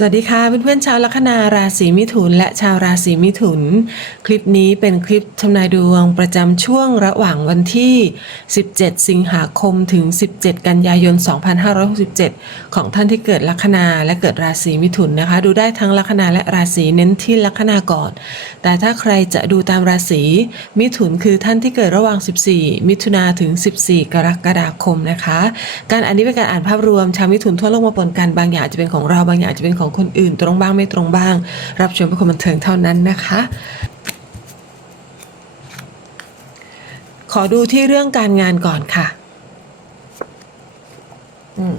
สวัสดีค่ะเพื่อนๆชาวลัคนาราศีมิถุน และชาวราศีมิถุน คลิปนี้เป็นคลิปทำนายดวงประจำช่วงระหว่างวันที่ 17 สิงหาคมถึง 17 กันยายน 2567 ของท่านที่เกิดลัคนาและเกิดราศีมิถุนนะคะ ดูได้ทั้งลัคนาและราศีเน้นที่ลัคนาก่อน แต่ถ้าใครจะดูตามราศีมิถุนคือท่านที่เกิดระหว่าง 14 มิถุนาถึง 14 กรกฎาคมนะคะ การอ่านนี้เป็นการอ่านภาพรวมชาวมิถุนทั่วโลกมาปนกันบางอย่างจะเป็นของเราบางอย่างจจะเป็นของคนอื่น ตรงบ้างไม่ตรงบ้าง รับชมเป็นคนบันเทิงเท่านั้นนะคะ ขอดูที่เรื่องการงานก่อนค่ะอืม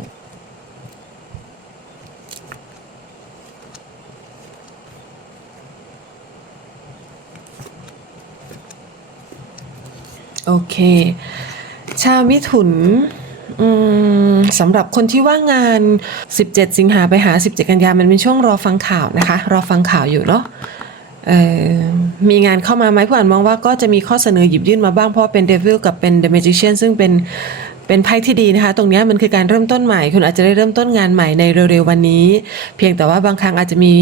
โอเค ชาวมิถุน สำหรับคนที่ว่างงาน 17 สิงหาไปหา 17 กันยามันเป็นช่วงรอฟังข่าวนะคะ รอฟังข่าวอยู่เนาะมีงานเข้ามาไหมผู้อ่านมองว่าก็จะมีข้อเสนอหยิบยื่นมาบ้างเพราะเป็นเดวิลกับเป็นเด e มจิเชียนซึ่งเป็นเป็นไพ่ที่ดีนะคะ ตรงนี้มันคือการเริ่มต้นใหม่ คุณอาจจะได้เริ่มต้นงานใหม่ในเร็วๆวันนี้ เพียงแต่ว่าบางครั้งอาจจะมี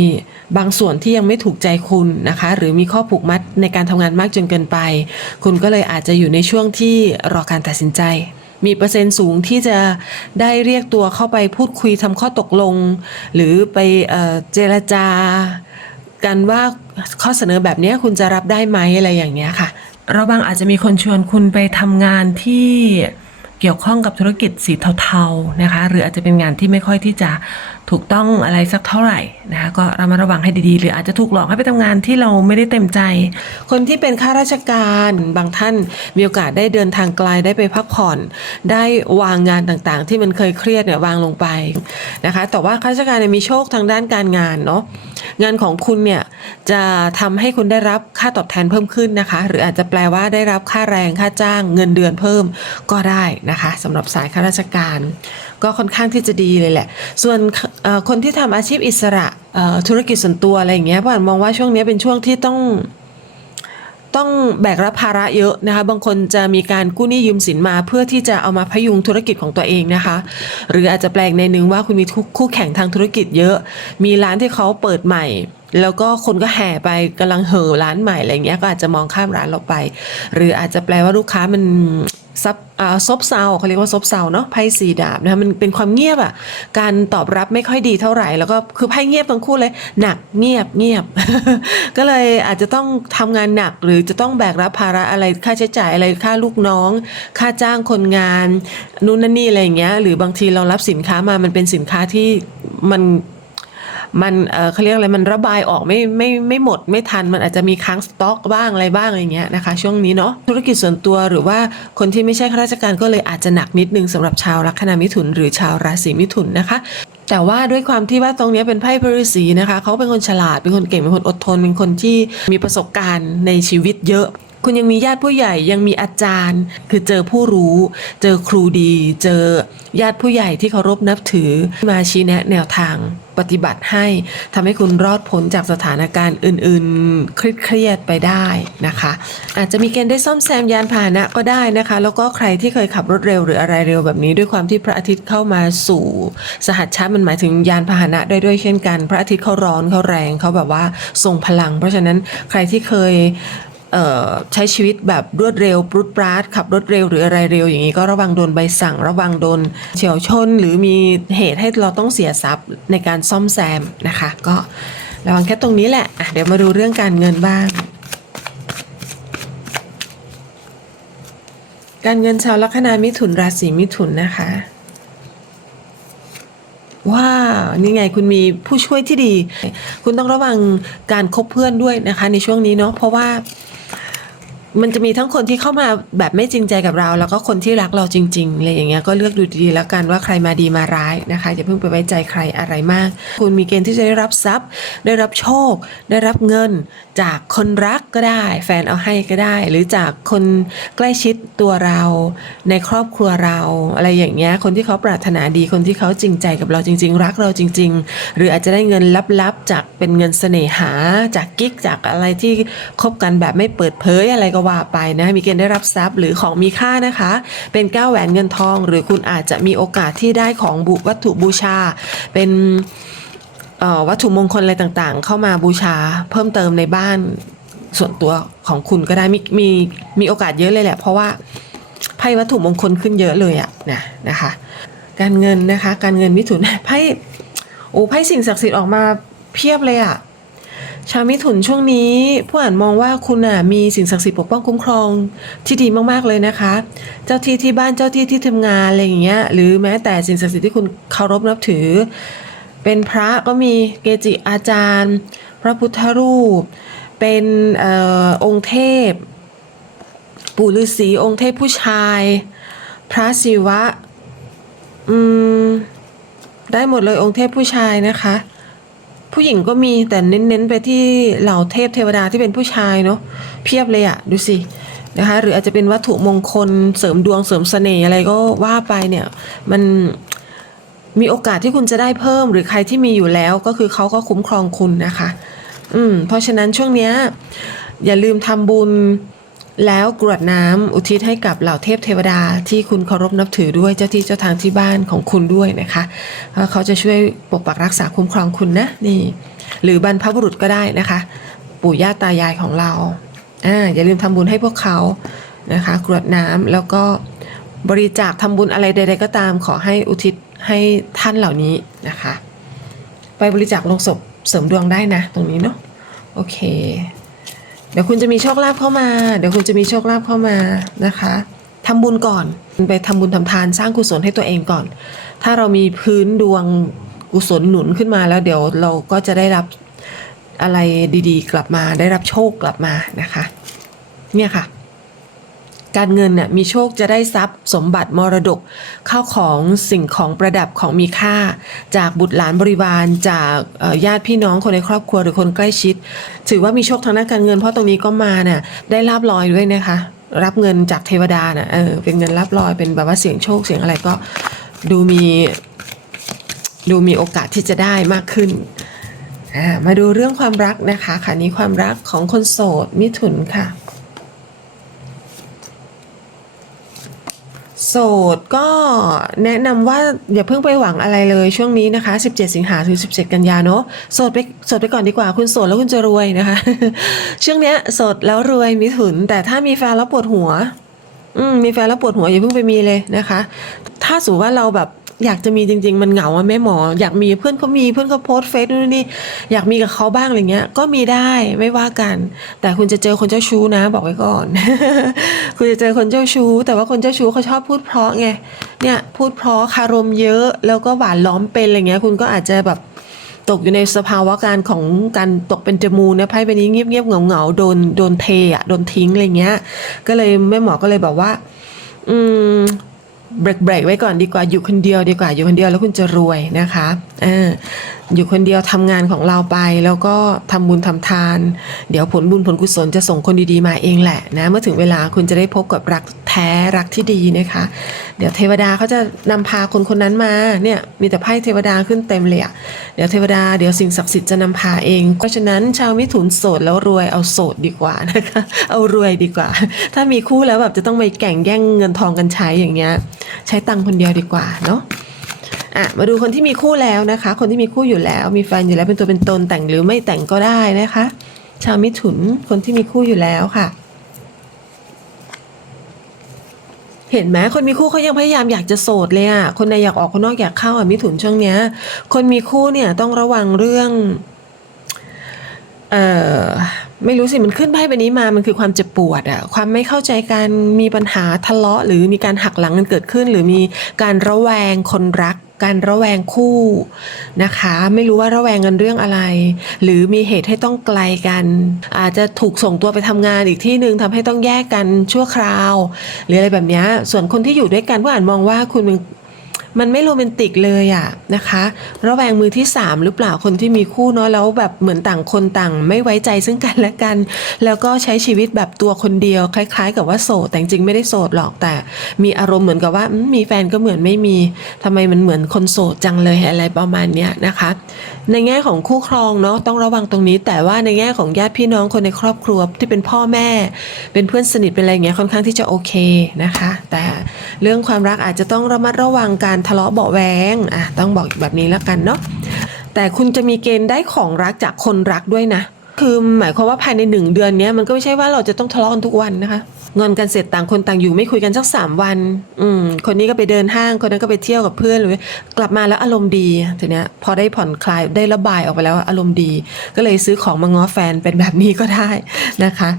บางส่วนที่ยังไม่ถูกใจคุณนะคะ หรือมีข้อผูกมัดในการทำงานมากจนเกินไป คุณก็เลยอาจจะอยู่ในช่วงที่รอการตัดสินใจ มีเปอร์เซ็นต์สูงที่จะได้เรียกตัวเข้าไปพูดคุยทำข้อตกลง หรือไปเอเจรจากันว่าข้อเสนอแบบนี้คุณจะรับได้ไหมอะไรอย่างเงี้ยค่ะเราบางอาจจะมีคนชวนคุณไปทำงานที่เกี่ยวข้องกับธุรกิจสีเทาๆนะคะ หรืออาจจะเป็นงานที่ไม่ค่อยที่จะ ถูกต้องอะไรสักเท่าไหร่นะคะก็ระมัดระวังให้ดีๆ หรืออาจจะถูกหลอกให้ไปทำงานที่เราไม่ได้เต็มใจ คนที่เป็นข้าราชการบางท่านมีโอกาสได้เดินทางไกลได้ไปพักผ่อน ได้วางงานต่างๆ ที่มันเคยเครียดเนี่ยวางลงไปนะคะแต่ว่าข้าราชการเนี่ยมีโชคทางด้านการงานเนาะงานของคุณเนี่ยจะทำให้คุณได้รับค่าตอบแทนเพิ่มขึ้นนะคะ หรืออาจจะแปลว่าได้รับค่าแรงค่าจ้างเงินเดือนเพิ่มก็ได้นะคะสำหรับสายข้าราชการ ก็ค่อนข้างที่จะดีเลยแหละ ส่วนคนที่ทำอาชีพอิสระธุรกิจส่วนตัวอะไรอย่างเงี้ยผ่านมองว่าช่วงนี้เป็นช่วงที่ต้องต้องแบกรับภาระเยอะนะคะ บางคนจะมีการกู้หนี้ยืมสินมา เพื่อที่จะเอามาพยุงธุรกิจของตัวเองนะคะ หรืออาจจะแปลงในหนึ่งว่าคุณมีคู่แข่งทางธุรกิจเยอะ มีร้านที่เขาเปิดใหม่ แล้วก็คนก็แห่ไปกำลังเห่อร้านใหม่อะไรเงี้ยก็อาจจะมองข้ามร้านเราไป หรืออาจจะแปลว่าลูกค้ามัน ซับอ่าซบเซาเขาเรียกว่าซบเซาเนาะไพ่สีดาบนะคะมันเป็นความเงียบอะการตอบรับไม่ค่อยดีเท่าไหร่ แล้วก็คือไพ่เงียบทั้งคู่เลย หนักเงียบเงียบ ก็เลยอาจจะต้องทำงานหนักหรือจะต้องแบกรับภาระอะไรค่าใช้จ่ายอะไรค่าลูกน้อง ค่าจ้างคนงานนู่นนั่นนี่อะไรอย่างเงี้ยหรือบางทีเรารับสินค้ามามันเป็นสินค้าที่มัน มันเขาเรียกอะไรมันระบายออกไม่ไม่ไม่หมดไม่ทันมันอาจจะมีค้างสต็อกบ้างอะไรบ้างอะไรเงี้ยนะคะ ช่วงนี้เนาะธุรกิจส่วนตัวหรือว่าคนที่ไม่ใช่ข้าราชการก็เลยอาจจะหนักนิดนึงสำหรับชาวลัคนามิถุน หรือชาวราศีมิถุนนะคะแต่ว่าด้วยความที่ว่าตรงนี้เป็นไพ่พฤษีนะคะ เขาเป็นคนฉลาด เป็นคนเก่ง เป็นคนอดทน เป็นคนที่มีประสบการณ์ในชีวิตเยอะ คุณยังมีญาติผู้ใหญ่ยังมีอาจารย์ คือเจอผู้รู้ เจอครูดี เจอญาติผู้ใหญ่ที่เคารพนับถือมาชี้แนะแนวทางปฏิบัติให้ทำให้คุณรอดพ้นจากสถานการณ์อื่นๆเครียดๆไปได้นะคะ อาจจะมีเกณฑ์ได้ซ่อมแซมยานพาหนะก็ได้นะคะ แล้วก็ใครที่เคยขับรถเร็วหรืออะไรเร็วแบบนี้ ด้วยความที่พระอาทิตย์เข้ามาสู่ สหัสชามันหมายถึงยานพาหนะได้ด้วยเช่นกัน พระอาทิตย์เขาร้อนเขาแรงเขาแบบว่าทรงพลัง เพราะฉะนั้นใครที่เคย ใช้ชีวิตแบบรวดเร็วปรุดปราดขับรถเร็วหรืออะไรเร็วอย่างนี้ก็ระวังโดนใบสั่ง ระวังโดนเฉียวชน หรือมีเหตุให้เราต้องเสียทรัพย์ในการซ่อมแซมนะคะ ก็ระวังแค่ตรงนี้แหละะเดี๋ยวมาดูเรื่องการเงินบ้าง การเงินชาวลัคนามิถุนราศีมิถุนนะคะว้าวนี่ไงคุณมีผู้ช่วยที่ดี คุณต้องระวังการคบเพื่อนด้วยนะคะ ในช่วงนี้เนาะเพราะว่า มันจะมีทั้งคนที่เข้ามาแบบไม่จริงใจกับเรา แล้วก็คนที่รักเราจริงๆอะไรอย่างเงี้ยก็เลือกดูดีๆแล้วกันว่าใครมาดีมาร้ายนะคะอย่าเพิ่งไปไว้ใจใครอะไรมาก คุณมีเกณฑ์ที่จะได้รับทรัพย์ ได้รับโชค ได้รับเงิน จากคนรักก็ได้ แฟนเอาให้ก็ได้ หรือจากคนใกล้ชิดตัวเราในครอบครัวเราอะไรอย่างเงี้ยคนที่เขาปรารถนาดีคนที่เขาจริงใจกับเราจริง ๆ รักเราจริง ๆ หรืออาจจะได้เงินลับๆจากเป็นเงินเสน่หาจากกิ๊กจากอะไรที่คบกันแบบไม่เปิดเผยอะไรก็ว่าไปนะมีเกณฑ์ได้รับทรัพย์หรือของมีค่านะคะ เป็นก้าวแหวนเงินทอง หรือคุณอาจจะมีโอกาสที่ได้ของบุวัตถุบูชา เป็นวัตถุมงคลอะไรต่างๆ เข้ามาบูชาเพิ่มเติมในบ้านส่วนตัวของคุณก็ได้มีมีมีโอกาสเยอะเลยแหละ เพราะว่าไพ่วัตถุมงคลขึ้นเยอะเลยอะนะนะคะ การเงินนะคะ การเงินมิถุนไพ่โอ้ไพ่สิ่งศักดิ์สิทธิ์ออกมาเพียบเลยอะ ชาวมิถุนช่วงนี้ผู้อ่านมองว่าคุณอะมีสิ่งศักดิ์สิทธิ์ปกป้องคุ้มครองที่ดีมากๆเลยนะคะ เจ้าที่ที่บ้านเจ้าที่ที่ทำงานอะไรอย่างเงี้ยหรือแม้แต่สิ่งศักดิ์สิทธิ์ที่คุณเคารพนับถือ เป็นพระก็มีเกจิอาจารย์ พระพุทธรูป เป็นออองค์เทพ ปู่ฤาษีองค์เทพผู้ชาย พระศิวะ อืม ได้หมดเลยองค์เทพผู้ชายนะคะ ผู้หญิงก็มีแต่เน้นๆไปที่เหล่าเทพเทวดาที่เป็นผู้ชายเนาะเพียบเลยอะดูสินะคะหรืออาจจะเป็นวัตถุมงคลเสริมดวงเสริมเสน่ห์อะไรก็ว่าไปเนี่ยมันมีโอกาสที่คุณจะได้เพิ่ม หรือใครที่มีอยู่แล้วก็คือเขาก็คุ้มครองคุณนะคะ อืมเพราะฉะนั้นช่วงเนี้ยอย่าลืมทำบุญ แล้วกรวดน้ำอุทิศให้กับเหล่าเทพเทวดาที่คุณเคารพนับถือด้วยเจ้าที่เจ้าทางที่บ้านของคุณด้วยนะคะเพราะเขาจะช่วยปกปักรักษาคุ้มครองคุณนะนี่หรือบรรพบุรุษก็ได้นะคะ ปู่ย่าตายายของเราอ่าอย่าลืมทำบุญให้พวกเขานะคะกรวดน้ำแล้วก็บริจาคทำบุญอะไรใด ๆ ก็ตาม ขอให้อุทิศให้ท่านเหล่านี้นะคะ ไปบริจาคลงศพเสริมดวงได้นะ ตรงนี้เนาะโอเค เดี๋ยวคุณจะมีโชคลาภเข้ามา เดี๋ยวคุณจะมีโชคลาภเข้ามานะคะทำบุญก่อนไปทำบุญทำทานสร้างกุศลให้ตัวเองก่อน ถ้าเรามีพื้นดวงกุศลหนุนขึ้นมาแล้วเดี๋ยวเราก็จะได้รับอะไรดีๆ กลับมาได้รับโชคกลับมานะคะ เนี่ยค่ะ การเงินเนี่ยมีโชคจะได้ทรัพย์สมบัติมรดกข้าวของสิ่งของประดับของมีค่า จากบุตรหลานบริวารจากญาติพี่น้องคนในครอบครัวหรือคนใกล้ชิด ถือว่ามีโชคทางด้านการเงินเพราะตรงนี้ก็มาเนี่ยได้ลาบลอยด้วยนะคะ รับเงินจากเทวดาน่ะเออเป็นเงินลาบลอยเป็นแบบว่าเสียงโชคเสียงอะไรก็ดูมีดูมีโอกาสที่จะได้มากขึ้นมาดูเรื่องความรักนะคะค่ะนี้ความรักของคนโสดมิถุนค่ะ สดก็แนะนำว่าอย่าเพิ่งไปหวังอะไรเลยช่วงนี้นะคะ 17 สิงหาถึง 17 กันยาเนาะโสดไปโสดไปก่อนดีกว่าคุณโสดแล้วคุณจะรวยนะคะ ช่วงเนี้ยโสดแล้วรวยมิถุน แต่ถ้ามีแฟนแล้วปวดหัว อืมมีแฟนแล้วปวดหัวอย่าเพิ่งไปมีเลยนะคะ ถ้าสมมติว่าเราแบบ อยากจะมีจริง ๆ มันเหงาอะแม่หมอ อยากมีเพื่อนเขามีเพื่อนเขาโพสเฟซนู่นนี่อยากมีกับเขาบ้างอะไรเงี้ย ก็มีได้ไม่ว่ากัน แต่คุณจะเจอคนเจ้าชู้นะ บอกไว้ก่อน คุณจะเจอคนเจ้าชู้ แต่ว่าคนเจ้าชู้เขาชอบพูดเพราะไงเนี่ยพูดเพราะคารมเยอะแล้วก็หวานล้อมเป็นอะไรเงี้ย คุณก็อาจจะแบบตกอยู่ในสภาวะการของการตกเป็นจมูกนะไพ่ใบนี้เงียบเงียบๆเหงาเหงาๆโดนโดนเทอะโดนทิ้งอะไรเงี้ย ก็เลยแม่หมอก็เลยบอกว่า อืม เบรกเบรกไว้ก่อนดีกว่าอยู่คนเดียวดีกว่าอยู่คนเดียวแล้วคุณจะรวยนะคะอ่า อยู่คนเดียวทำงานของเราไป แล้วก็ทำบุญทำทาน เดี๋ยวผลบุญผลกุศลจะส่งคนดีๆมาเองแหละนะเมื่อถึงเวลาคุณจะได้พบกับรักแท้รักที่ดีนะคะ เดี๋ยวเทวดาเขาจะนำพาคนคนนั้นมาเนี่ยมีแต่ไพ่เทวดาขึ้นเต็มเลยอะเดี๋ยวเทวดาเดี๋ยวสิ่งศักดิ์สิทธิ์จะนำพาเอง เพราะฉะนั้นชาวมิถุนโสดแล้วรวยเอาโสดดีกว่านะคะเอารวยดีกว่า ถ้ามีคู่แล้วแบบจะต้องไปแก่งแย่งเงินทองกันใช้อย่างเงี้ยใช้ตังคนเดียวดีกว่าเนาะ อะมาดูคนที่มีคู่แล้วนะคะ คนที่มีคู่อยู่แล้ว มีแฟนอยู่แล้วเป็นตัวเป็นตนแต่งหรือไม่แต่งก็ได้นะคะ ชาวมิถุนคนที่มีคู่อยู่แล้วค่ะ เห็นไหมคนมีคู่เขายังพยายามอยากจะโสดเลยอะคนในอยากออกคนนอกอยากเข้าอะมิถุนช่วงเนี้ย คนมีคู่เนี่ยต้องระวังเรื่อง เอ่อไม่รู้สิมันขึ้นไพ่ใบนี้มา มันคือความเจ็บปวดอะความไม่เข้าใจกันมีปัญหาทะเลาะ หรือมีการหักหลังกันเกิดขึ้น หรือมีการระแวงคนรัก การระแวงคู่นะคะ ไม่รู้ว่าระแวงกันเรื่องอะไร หรือมีเหตุให้ต้องไกลกัน อาจจะถูกส่งตัวไปทำงานอีกที่หนึ่งทำให้ต้องแยกกันชั่วคราว หรืออะไรแบบนี้ส่วนคนที่อยู่ด้วยกันก็อ่านมองว่าคุณเป็น มันไม่โรแมนติกเลยอะนะคะ ระแวงมือที่สามหรือเปล่าคนที่มีคู่เนาะแล้วแบบเหมือนต่างคนต่าง ไม่ไว้ใจซึ่งกันและกัน แล้วก็ใช้ชีวิตแบบตัวคนเดียว คล้ายๆ กับว่าโสดแต่จริงไม่ได้โสดหรอกแต่ มีอารมณ์เหมือนกับว่ามมีแฟนก็เหมือนไม่มีทำไมมันเหมือนคนโสดจังเลยอะไรประมาณเนี้ยนะคะ ในแง่ของคู่ครองเนาะต้องระวังตรงนี้ แต่ว่าในแง่ของญาติพี่น้องคนในครอบครัวที่เป็นพ่อแม่ เป็นเพื่อนสนิทเป็นอะไรอย่างเงี้ยค่อนข้างที่จะโอเคนะคะ แต่เรื่องความรักอาจจะต้องระมัดระวังการทะเลาะเบาแวงอะต้องบอกแบบนี้แล้วกันเนาะแต่คุณจะมีเกณฑ์ได้ของรักจากคนรักด้วยนะ คือหมายความว่าภายในหนึ่งเดือนเนี้ยมันก็ไม่ใช่ว่าเราจะต้องทะเลาะกันทุกวันนะคะ งอนกันเสร็จต่างคนต่างอยู่ไม่คุยกันสักสามวัน อืม คนนี้ก็ไปเดินห้าง คนนั้นก็ไปเที่ยวกับเพื่อนหรือกลับมาแล้วอารมณ์ดีทีเนี้ยพอได้ผ่อนคลายได้ระบายออกไปแล้วอารมณ์ดี ก็เลยซื้อของมาง้อแฟนเป็นแบบนี้ก็ได้นะคะ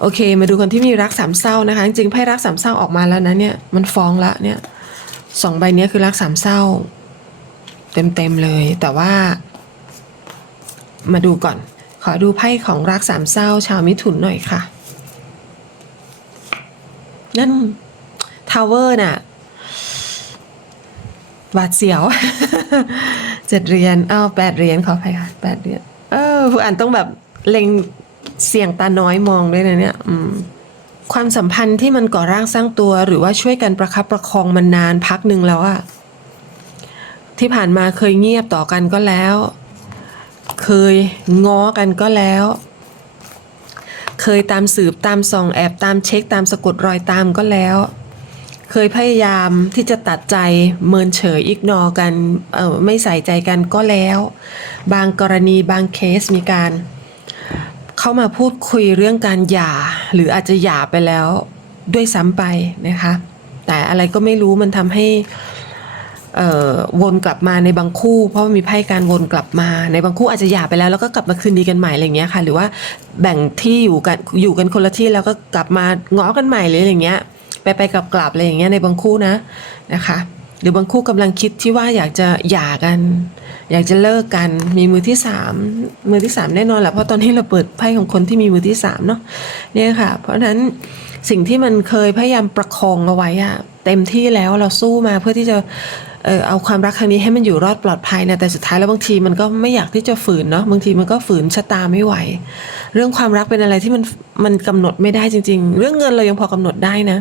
โอเค มาดูคนที่มีรักสามเศร้านะคะ จริงๆไพ่รักสามเศร้าออกมาแล้วนะเนี่ยมันฟ้องละเนี่ยสองใบนี้คือรักสามเศร้า เต็มๆเลย แต่ว่า มาดูก่อน ขอดูไพ่ของรักสามเศร้าชาวมิถุนหน่อยค่ะ นั่นทาวเวอร์น่ะบาดเสียวเจ็ดเหรียญอ้าวแปดเหรียญขออภัยค่ะแปดเหรียญเออผู้อ่านต้องแบบเล็งเสียงตาน้อยมองด้วยนะเนี่ยอืมความสัมพันธ์ที่มันก่อร่างสร้างตัว หรือว่าช่วยกันประคับประคองมันนานพักหนึ่งแล้วอะที่ผ่านมาเคยเงียบต่อกันก็แล้ว เคยง้อกันก็แล้ว เคยตามสืบตามส่องแอบตามเช็คตามสะกดรอยตามก็แล้ว เคยพยายามที่จะตัดใจเมินเฉยอิกนอกันเออไม่ใส่ใจกันก็แล้ว บางกรณีบางเคสมีการ เข้ามาพูดคุยเรื่องการหย่า หรืออาจจะหย่าไปแล้วด้วยซ้ำไปนะคะ แต่อะไรก็ไม่รู้มันทำให้ วนกลับมาในบางคู่ เพราะมีไพ่การวนกลับมาในบางคู่อาจจะหย่าไปแล้วแล้วก็กลับมาคืนดีกันใหม่อะไรเงี้ยค่ะ หรือว่าแบ่งที่อยู่กันอยู่กันคนละที่แล้วก็กลับมาง้อกันใหม่หรืออะไรอย่างเงี้ย ไปไปกลับกลับอะไรอย่างเงี้ยในบางคู่นะนะคะ หรือบางคู่กำลังคิดที่ว่าอยากจะหย่ากัน อยากจะเลิกกันมีมือที่สามมือที่สามแน่นอนแหละเพราะตอนนี้เราเปิดไพ่ของคนที่มีมือที่สามเนาะเนี่ยค่ะ เพราะฉะนั้นสิ่งที่มันเคยพยายามประคองเอาไว้อะเต็มที่แล้วเราสู้มาเพื่อที่จะ เออเอาความรักครั้งนี้ให้มันอยู่รอดปลอดภัยนะแต่สุดท้ายแล้วบางทีมันก็ไม่อยากที่จะฝืนเนาะบางทีมันก็ฝืนชะตาไม่ไหว เรื่องความรักเป็นอะไรที่มันมันกำหนดไม่ได้จริง ๆ เรื่องเงินเรายังพอกำหนดได้นะ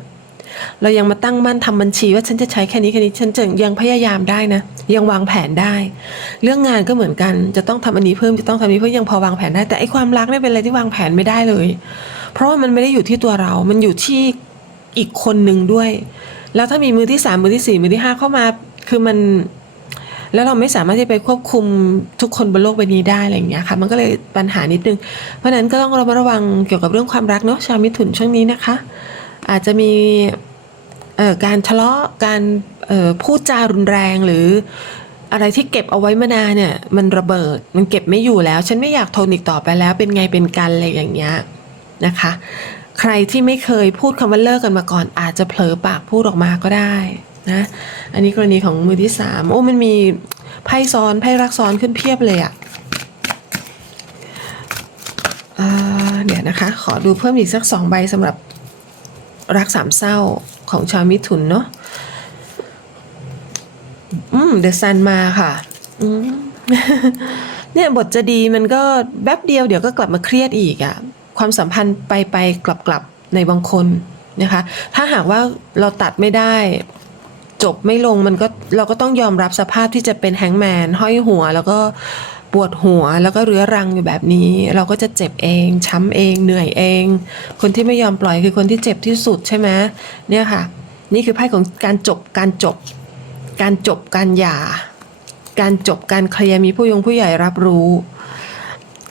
เรายังมาตั้งมั่นทำบัญชีว่าฉันจะใช้แค่นี้แค่นี้ฉันจะยังพยายามได้นะ ยังวางแผนได้ เรื่องงานก็เหมือนกันจะต้องทำอันนี้เพิ่มจะต้องทำนนี้เพิ่มยังพอวางแผนได้แต่ไอ้ความรักเนี่ยเป็นอะไรที่วางแผนไม่ได้เลย เพราะว่ามันไม่ได้อยู่ที่ตัวเรา มันอยู่ที่อีกคนหนึ่งด้วย แล้วถ้ามีมือที่สามมือที่สี่มือที่ห้าเข้ามา คือมัน แล้วเราไม่สามารถที่ไปควบคุมทุกคนบนโลกใบนี้ได้อะไรอย่างเงี้ยค่ะ มันก็เลยปัญหานิดนึง เพราะนั้นก็ต้องระมัดระวังเกี่ยวกับเรื่องความรักเนาะชาวมิถุนช่วงนี้นะคะ อาจจะมีเอ่อการทะเลาะการเอ่อพูดจารุนแรงหรืออะไรที่เก็บเอาไว้มานานเนี่ยมันระเบิดมันเก็บไม่อยู่แล้ว ฉันไม่อยากทนอีกต่อไปแล้วเป็นไงเป็นกันอะไรอย่างเงี้ยนะคะ ใครที่ไม่เคยพูดคำว่าเลิกกันมาก่อน อาจจะเผลอปากพูดออกมาก็ได้ นะอันนี้กรณีของมือที่สามโอ้มันมีไพ่ซ้อนไพ่รักซ้อนขึ้นเพียบเลยอะอ่าเดี๋ยวนะคะ ขอดูเพิ่มอีกสักสองใบสำหรับรักสามเศร้าของชาวมิถุนเนาะอืมเดอะซันมาค่ะอืมเนี่ยบทจะดีมันก็แป๊บเดียวเดี๋ยวก็กลับมาเครียดอีกอะความสัมพันธ์ไปไปกลับกลับในบางคนนะคะ ถ้าหากว่าเราตัดไม่ได้ จบไม่ลงมันก็เราก็ต้องยอมรับสภาพที่จะเป็นแฮงแมนห้อยหัว แล้วก็ปวดหัวแล้วก็เรื้อรังอยู่แบบนี้ เราก็จะเจ็บเอง ช้ำเอง เหนื่อยเอง คนที่ไม่ยอมปล่อยคือคนที่เจ็บที่สุดใช่ไหมเนี่ยค่ะ นี่คือไพ่ของการจบการจบ การจบการหย่า การจบการเคลียร์มีผู้ยงผู้ใหญ่รับรู้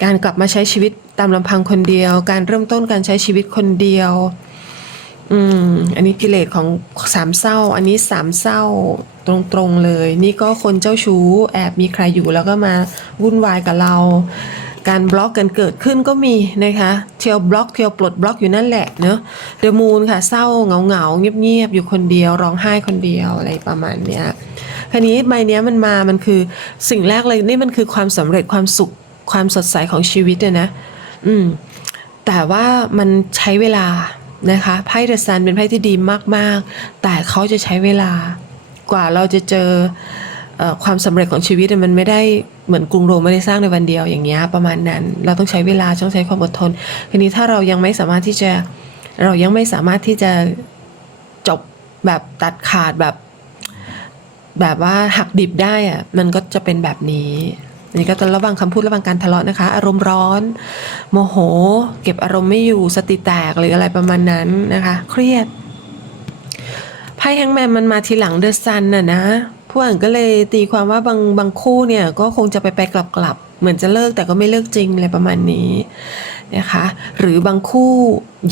การกลับมาใช้ชีวิตตามลำพังคนเดียว การเริ่มต้นการใช้ชีวิตคนเดียว อืม อันนี้กิเลสของสามเศร้า อันนี้สามเศร้าตรงๆเลย นี่ก็คนเจ้าชู้แอบมีใครอยู่แล้วก็มาวุ่นวายกับเรา การบล็อกกันเกิดขึ้นก็มีนะคะเที่ยวบล็อกเที่ยวปลดบล็อกอยู่นั่นแหละเนอะเดอะมูนค่ะเศร้าเหงาเหงาๆเงียบๆอยู่คนเดียวร้องไห้คนเดียวอะไรประมาณเนี้ยคราวนี้ใบเนี้ยมันมามันคือสิ่งแรกเลยนี่มันคือความสำเร็จความสุขความสดใสของชีวิตเนี่ยนะ อืม แต่ว่ามันใช้เวลา นะคะไพ่เดอะซันเป็นไพ่ที่ดีมากๆ แต่เขาจะใช้เวลากว่าเราจะเจอความสำเร็จของชีวิตมันไม่ได้เหมือนกรุงโรมไม่ได้สร้างในวันเดียวอย่างเงี้ยประมาณนั้น เราต้องใช้เวลาต้องใช้ความอดทนทีนี้ถ้าเรายังไม่สามารถที่จะเรายังไม่สามารถที่จะจบแบบตัดขาดแบบ แบบว่าหักดิบได้อะมันก็จะเป็นแบบนี้ นี่ก็ต้องระวังคำพูดระวังการทะเลาะนะคะ อารมณ์ร้อน โมโห เก็บอารมณ์ไม่อยู่สติแตกหรืออะไรประมาณนั้นนะคะ เครียดไพ่แฮงแมนมันมาทีหลังเดอะซันน่ะนะผู้อ่านก็เลยตีความว่าบางบางคู่เนี่ยก็คงจะไปไปกลับกลับเหมือนจะเลิกแต่ก็ไม่เลิกจริงอะไรประมาณนี้นะคะ หรือบางคู่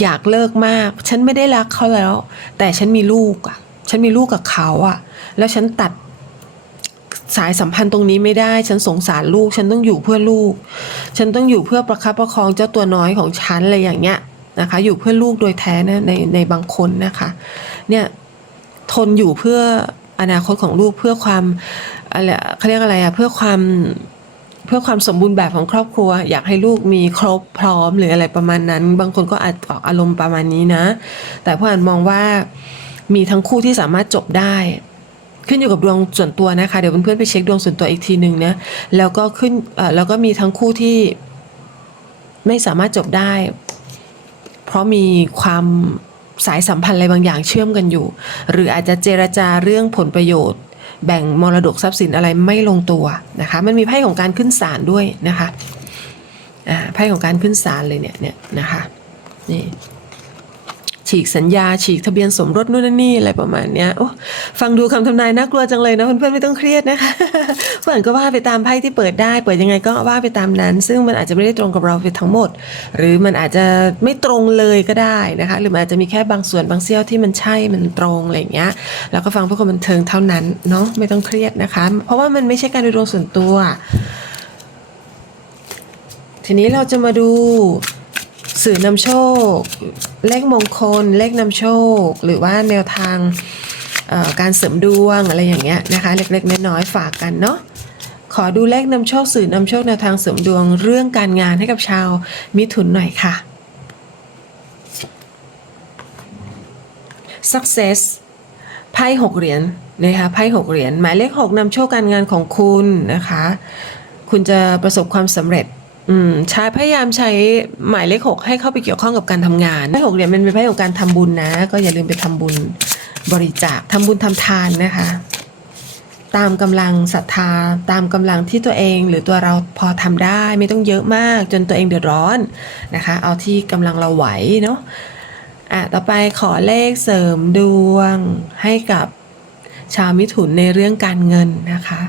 อยากเลิกมาก ฉันไม่ได้รักเขาแล้ว แต่ฉันมีลูกอะ ฉันมีลูกกับเขาอะ แล้วฉันตัด สายสัมพันธ์ตรงนี้ไม่ได้ ฉันสงสารลูก ฉันต้องอยู่เพื่อลูก ฉันต้องอยู่เพื่อประคับประคองเจ้าตัวน้อยของฉันอะไรอย่างเงี้ยนะคะ อยู่เพื่อลูกโดยแท้นะในในบางคนนะคะ เนี่ยทนอยู่เพื่ออนาคตของลูกเพื่อความอะไรเขาเรียกอะไรอะเพื่อความเพื่อความสมบูรณ์แบบของครอบครัว อยากให้ลูกมีครบพร้อมหรืออะไรประมาณนั้น บางคนก็อาจออกอารมณ์ประมาณนี้นะ แต่ผู้อ่านมองว่ามีทั้งคู่ที่สามารถจบได้ ขึ้นอยู่กับดวงส่วนตัวนะคะ เดี๋ยวเพื่อนๆไปเช็คดวงส่วนตัวอีกทีหนึ่งนะแล้วก็ขึ้นแล้วก็มีทั้งคู่ที่ไม่สามารถจบได้ เพราะมีความสายสัมพันธ์อะไรบางอย่างเชื่อมกันอยู่ หรืออาจจะเจรจาเรื่องผลประโยชน์ แบ่งมรดกทรัพย์สินอะไรไม่ลงตัวนะคะ มันมีไพ่ของการขึ้นศาลด้วยนะคะไพ่ของการขึ้นศาลเลยเนี่ยเนี่ยนะคะนี่ ฉีกสัญญา ฉีกทะเบียนสมรสนู่นนี่อะไรประมาณเนี้ยโอ้ฟังดูคำทำนายน่ากลัวจังเลยนะเพื่อนๆไม่ต้องเครียดนะคะเพื่อนก็ว่าไปตามไพ่ที่เปิดได้ เปิดยังไงก็ว่าไปตามนั้น ซึ่งมันอาจจะไม่ได้ตรงกับเราไปทั้งหมด หรือมันอาจจะไม่ตรงเลยก็ได้นะคะ หรือมันอาจจะมีแค่บางส่วนบางเสี้ยวที่มันใช่มันตรงอะไรอย่างเงี้ยแล้วก็ฟังเพื่อความบันเทิงเท่านั้นเนาะไม่ต้องเครียดนะคะ เพราะว่ามันไม่ใช่การดูดวงส่วนตัว ทีนี้เราจะมาดู สื่อนำโชค เลขมงคล เลขนำโชค หรือว่าแนวทางการเสริมดวงอะไรอย่างเงี้ยนะคะ เล็กๆน้อยๆฝากกันเนาะขอดูเลขนำโชคสื่อนำโชคแนวทางเสริมดวงเรื่องการงานให้กับชาวมิถุนหน่อยค่ะ success ไพ่หกเหรียญนะคะไพ่หกเหรียญหมายเลขหกนำโชคการงานของคุณนะคะ คุณจะประสบความสำเร็จ อืมใช้พยายามใช้หมายเลขหกให้เข้าไปเกี่ยวข้องกับการทำงานไพ่หกเนี่ยมันเป็นไพ่ของการทำบุญนะ ก็อย่าลืมไปทำบุญบริจาคทำบุญทำทานนะคะ ตามกำลังศรัทธา ตามกำลังที่ตัวเองหรือตัวเราพอทำได้ไม่ต้องเยอะมาก จนตัวเองเดือดร้อนนะคะ เอาที่กำลังเราไหวเนาะอะต่อไปขอเลขเสริมดวงให้กับชาวมิถุนในเรื่องการเงินนะคะ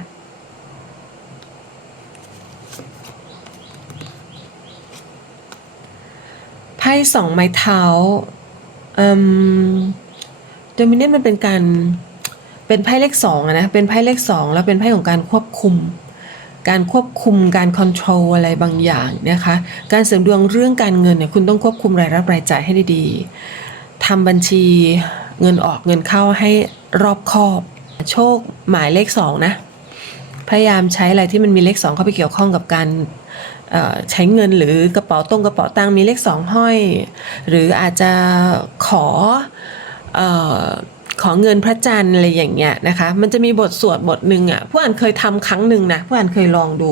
ไพ่สองไม้เท้าอืมโดมิเนียนมันเป็นการเป็นไพ่เลขสองนะ เป็นไพ่เลขสองแล้วเป็นไพ่ของการควบคุม การควบคุมการคอนโทรลอะไรบางอย่างนะคะ การเสริมดวงเรื่องการเงินเนี่ยคุณต้องควบคุมรายรับรายจ่ายให้ดีๆทำบัญชีเงินออกเงินเข้าให้รอบคอบ โชคหมายเลขสองนะ พยายามใช้อะไรที่มันมีเลขสองเข้าไปเกี่ยวข้องกับการ ใช้เงินหรือกระเป๋าตรงกระเป๋าตังมีเลขสองห้อย หรืออาจจะขออขอเงินพระจันทร์อะไรอย่างเงี้ยนะคะ มันจะมีบทสวดบทหนึ่งอะผู้อ่านเคยทำครั้งหนึ่งนะผู้อ่านเคยลองดู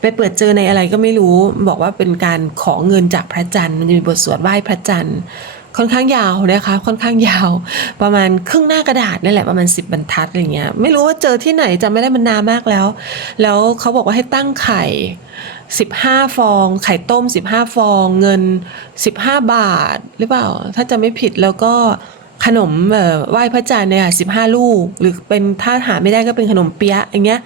ไปเปิดเจอในอะไรก็ไม่รู้ บอกว่าเป็นการขอเงินจากพระจันทร์มันจะมีบทสวดไหว้พระจันทร์ค่อนข้างยาวนะคะค่อนข้างยาวประมาณครึ่งหน้ากระดาษนั่นแหละประมาณ 10 บรรทัดอะไรเงี้ยไม่รู้ว่าเจอที่ไหนจำไม่ได้มันนานมากแล้ว แล้วเขาบอกว่าให้ตั้งไข่ 15 ฟอง ไข่ต้ม 15 ฟอง เงิน 15 บาท หรือเปล่า ถ้าจะไม่ผิดแล้วก็ขนมไหว้พระจันทร์เนี่ยสิบห้าลูก หรือเป็นถ้าหาไม่ได้ก็เป็นขนมเปี๊ยะอย่างเงี้ย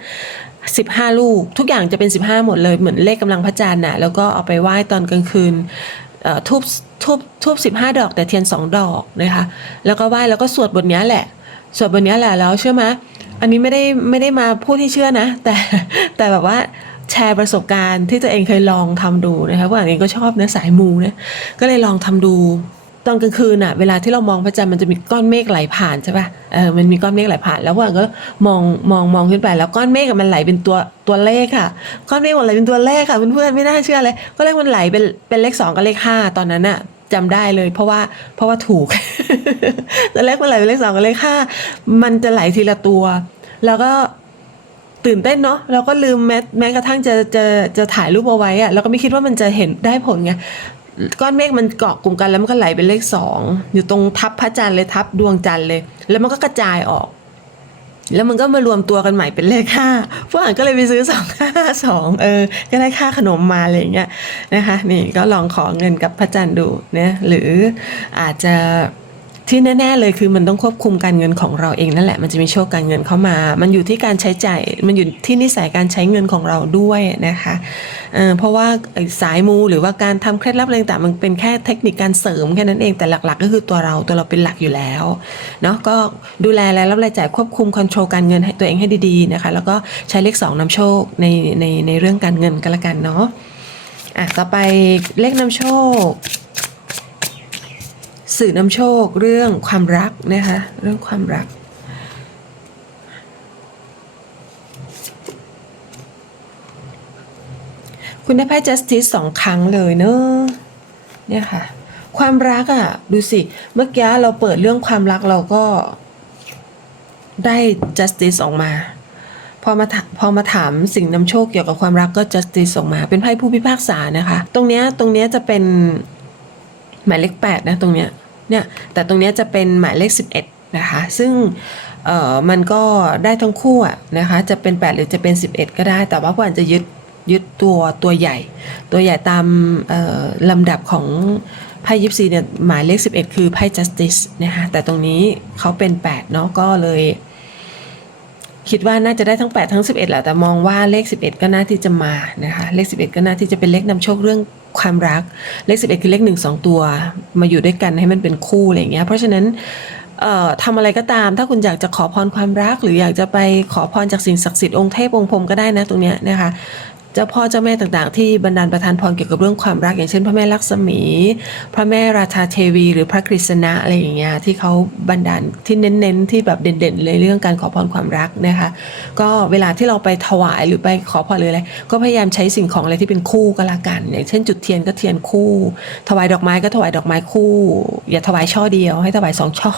สิบห้าลูก ทุกอย่างจะเป็นสิบห้าหมดเลยเหมือนเลขกำลังพระจันทร์น่ะแล้วก็เอาไปไหว้ตอนกลางคืนทูบทูบทูบสิบห้าดอก แต่เทียนสองดอกนะคะแล้วก็ไหว้แล้วก็สวดบทนี้แหละ สวดบทนี้แหละแล้วเชื่อไหมอันนี้ไม่ได้ไม่ได้มาพูดที่เชื่อนะ แต่แต่แบบว่า แชร์ประสบการณ์ที่ตัวเองเคยลองทำดูนะคะว่าอันนี้ก็ชอบเนื้อสายมูเนี่ยก็เลยลองทำดูตอนกลางคืนอะเวลาที่เรามองพระจันทร์มันจะมีก้อนเมฆไหลผ่านใช่ป่ะเออมันมีก้อนเมฆไหลผ่าน แล้วว่าก็มองมองมองขึ้นไป แล้วก้อนเมฆมันไหลเป็นตัวตัวเลขค่ะก้อนเมฆมันไหลเป็นตัวเลขค่ะเพื่อนๆไม่น่าเชื่อเลยก็เลขมันไหลเป็นเป็นเลขสองกับเลขห้าตอนนั้นอะจำได้เลยเพราะว่าเพราะว่าถูกตอนแรกมันไหลเป็นเลขสองกับเลขห้ามันจะไหลทีละตัว แล้วก็ ตื่นเต้นเนาะเราก็ลืมแม้แม้กระทั่งจะจะจะถ่ายรูปเอาไว้อะเราก็ไม่คิดว่ามันจะเห็นได้ผลไงก้อนเมฆมันเกาะกลุ่มกันแล้วมันก็ไหลเป็นเลขสองอยู่ตรงทับพระจันทร์เลยทับดวงจันทร์เลย แล้วมันก็กระจายออก แล้วมันก็มารวมตัวกันใหม่เป็นเลขห้าพวกอ่านก็เลยไปซื้อสองห้าสองเออ ก็ได้ค่าขนมมาอะไรอย่างเงี้ยนะคะ นี่ก็ลองขอเงินกับพระจันทร์ดูเนี่ยหรืออาจจะ ที่แน่ๆเลยคือมันต้องควบคุมการเงินของเราเองนั่นแหละมันจะมีโชคการเงินเข้ามา มันอยู่ที่การใช้จ่ายมันอยู่ที่นิสัยการใช้เงินของเราด้วยนะคะเเพราะว่าสายมูหรือว่าการทำเคล็ดลับอะไรต่างๆมันเป็นแค่เทคนิคการเสริมแค่นั้นเองแต่หลัก ๆ ก็คือตัวเราตัวเราเป็นหลักอยู่แล้วเนาะก็ดูแลรายรับรายจ่ายควบคุมคอนโทรลการเงินให้ตัวเองให้ดีๆนะคะแล้วก็ใช้เลขสองนำโชคในในในเรื่องการเงินก็แล้วกันเนาะอะต่อไปเลขนำโชค สื่อนำโชคเรื่องความรักนะคะเรื่องความรัก คุณได้ไพ่ justice สองครั้งเลยเนอะเนี่ยค่ะ ความรักอะ่ะ ดูสิ เมื่อกี้เราเปิดเรื่องความรักเราก็ได้ justice ออกมาพอมาพอมาถามสิ่งนำโชคเกี่ยวกับความรักก็ justice ออกมา เป็นไพ่ผู้พิพากษานะคะ ตรงเนี้ยตรงเนี้ยจะเป็น หมายเลข8นะตรงเนี้ยเนี่ยแต่ตรงเนี้ยจะเป็นหมายเลข 11นะคะซึ่งเอ่อมันก็ได้ทั้งคู่อะนะคะจะเป็น 8 หรือจะเป็น 11 ก็ได้ แต่ว่าพวกอันจะยึดยึดตัวตัวใหญ่ ตัวใหญ่ตามลำดับของไพ่ยิปซีเนี่ยหมายเลข 11 คือไพ่ justice นะคะแต่ตรงนี้เขาเป็น 8 เนาะก็เลย คิดว่าน่าจะได้ทั้ง 8 ทั้ง 11แหละแต่มองว่าเลข 11 ก็น่าที่จะมานะคะเลข 11 ก็น่าที่จะเป็นเลขนำโชคเรื่อง ความรักเลขสิบเอ็ดคือเลขหนึ่งสองตัว มาอยู่ด้วยกันให้มันเป็นคู่อะไรอย่างเงี้ยเพราะฉะนั้นเอ่อทำอะไรก็ตาม ถ้าคุณอยากจะขอพรความรัก หรืออยากจะไปขอพรจากสิ่งศักดิ์สิทธิ์องค์เทพองค์พรมก็ได้นะตรงเนี้ยนะคะ จ้าพ่อเจ้าแม่ต่างๆ ที่บันดาลประทานพรเกี่ยวกับเรื่องความรัก อย่างเช่น พระแม่ลักษมี พระแม่ราชาเทวี หรือพระกฤษณะอะไรอย่างเงี้ยที่เขาบันดาลที่เน้นๆ ที่แบบเด่นๆเลยเรื่องการขอพรความรักนะคะก็เวลาที่เราไปถวายหรือไปขอพรหรืออะไรก็พยายามใช้สิ่งของอะไรที่เป็นคู่ก็แล้วกัน อย่างเช่น จุดเทียนก็เทียนคู่ ถวายดอกไม้ก็ถวายดอกไม้คู่ อย่าถวายช่อเดียว ให้ถวายสองช่อ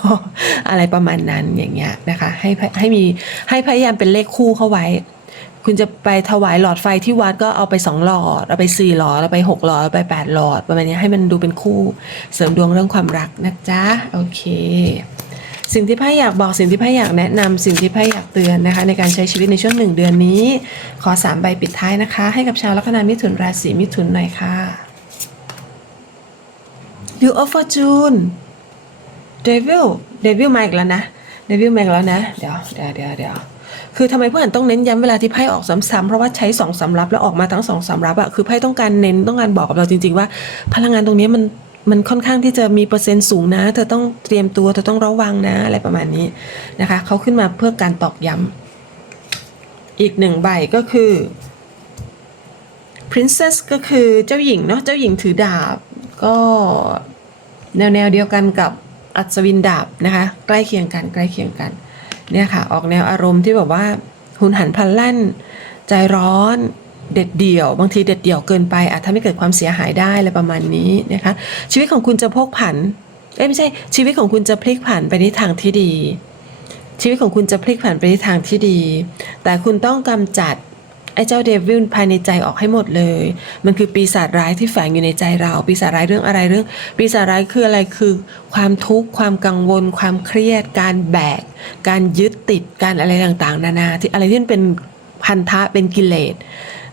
อะไรประมาณนั้นอย่างเงี้ยนะคะให้ให้มีให้พยายามเป็นเลขคู่เข้าไว้ คุณจะไปถวายหลอดไฟที่วัดก็เอาไปสองหลอด เอาไปสี่หลอด เอาไปหกหลอด เอาไปแปดหลอดประมาณนี้ให้มันดูเป็นคู่เสริมดวงเรื่องความรักนะจ๊ะ โอเค สิ่งที่พ่อยากบอกสิ่งที่พ่อยากแนะนำสิ่งที่พ่อยากเตือนนะคะ ในการใช้ชีวิตในช่วงหนึ่งเดือนนี้ ขอสามใบปิดท้ายนะคะ ให้กับชาวลัคนามิถุนราศีมิถุนหน่อยค่ะ View of Fortune Devil Devil มาอีกแล้วนะ Devil มาอีกแล้วนะ เดี๋ยวเดี๋ยวเดี๋ยวเดี๋ยว คือทำไมเพื่อนต้องเน้นย้ำเวลาที่ไพ่ออกซ้ำๆเพราะว่าใช้สองสำรับแล้วออกมาทั้งสองสำรับอะคือไพ่ต้องการเน้นต้องการบอกกับเราจริง ๆ ว่า พลังงานตรงนี้มันมันค่อนข้างที่จะมีเปอร์เซ็นต์สูงนะ เธอต้องเตรียมตัว เธอต้องระวังนะ อะไรประมาณนี้นะคะ เขาขึ้นมาเพื่อการตอกย้ำ อีกหนึ่งใบก็คือ princess ก็คือเจ้าหญิงเนาะ เจ้าหญิงถือดาบ ก็แนวแนวเดียวกันกับอัศวินดาบนะคะ ใกล้เคียงกัน ใกล้เคียงกัน เนี่ยค่ะ ออกแนวอารมณ์ที่แบบว่าหุนหันพลันแล่น ใจร้อนเด็ดเดี่ยว บางทีเด็ดเดี่ยวเกินไปอาจทำให้เกิดความเสียหายได้อะไรประมาณนี้นะคะ ชีวิตของคุณจะพกผันเอ้ยไม่ใช่ชีวิตของคุณจะพลิกผันไปในทางที่ดี ชีวิตของคุณจะพลิกผันไปในทางที่ดี แต่คุณต้องกำจัด อ้เจ้าเดวิลภายในใจออกให้หมดเลย มันคือปีศาจร้ายที่แฝงอยู่ในใจเรา ปีศาจร้ายเรื่องอะไรเรื่อง ปีศาจร้ายคืออะไรคือ ความทุกข์ความกังวล ความเครียด การแบก การยึดติดการอะไรต่างๆ นานาที่อะไรที่เป็นพันธะเป็นกิเลส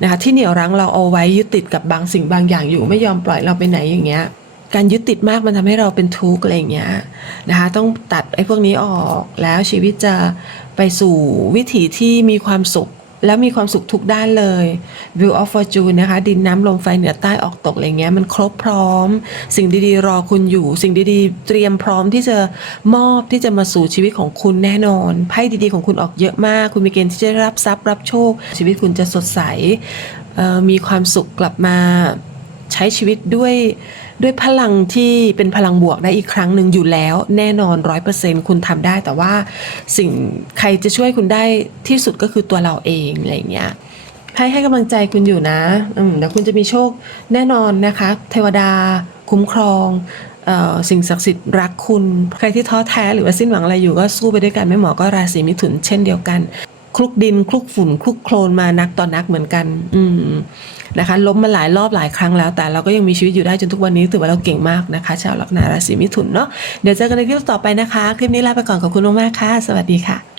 นะคะที่เหนี่ยวรั้งเราเอาไว้ยึดติดกับบางสิ่งบางอย่างอยู่ไม่ยอมปล่อยเราไปไหนอย่างเงี้ยการยึดติดมากมันทำให้เราเป็นทุกข์อะไรอย่างเงี้ยนะคะต้องตัดไอ้พวกนี้ออกแล้วชีวิตจะไปสู่วิถีที่มีความสุข แล้วมีความสุขทุกด้านเลย View of Fortune นะคะ ดินน้ำลมไฟเหนือใต้ออกตกอะไรเงี้ยมันครบพร้อม สิ่งดีๆ รอคุณอยู่ สิ่งดีๆ เตรียมพร้อมที่จะมอบที่จะมาสู่ชีวิตของคุณแน่นอนไพ่ดีๆของคุณออกเยอะมาก คุณมีเกณฑ์ที่จะรับทรัพย์รับโชค ชีวิตคุณจะสดใสมีความสุขกลับมาใช้ชีวิตด้วย ด้วยพลังที่เป็นพลังบวกได้อีกครั้งหนึ่งอยู่แล้ว แน่นอนร้อยเปอร์เซ็นคุณทำได้แต่ว่าสิ่งใครจะช่วยคุณได้ที่สุดก็คือตัวเราเองอะไรเงี้ยให้ให้กำลังใจคุณอยู่นะอืมเดี๋ยวคุณจะมีโชคแน่นอนนะคะ เทวดา คุ้มครองสิ่งศักดิ์สิทธิ์รักคุณ ใครที่ท้อแท้หรือว่าสิ้นหวังอะไรอยู่ก็สู้ไปด้วยกันไม่หมอก็ราศีมิถุนเช่นเดียวกัน คลุกดินคลุกฝุ่นคลุกโคลนมานักต่อนักเหมือนกัน อืม นะคะล้มมาหลายรอบหลายครั้งแล้ว แต่เราก็ยังมีชีวิตอยู่ได้จนทุกวันนี้ถือว่าเราเก่งมากนะคะ ชาวลัคนาราศีมิถุนเนาะเดี๋ยวเจอกันในคลิปต่อไปนะคะ คลิปนี้ลาไปก่อนขอบคุณมากๆค่ะ สวัสดีค่ะ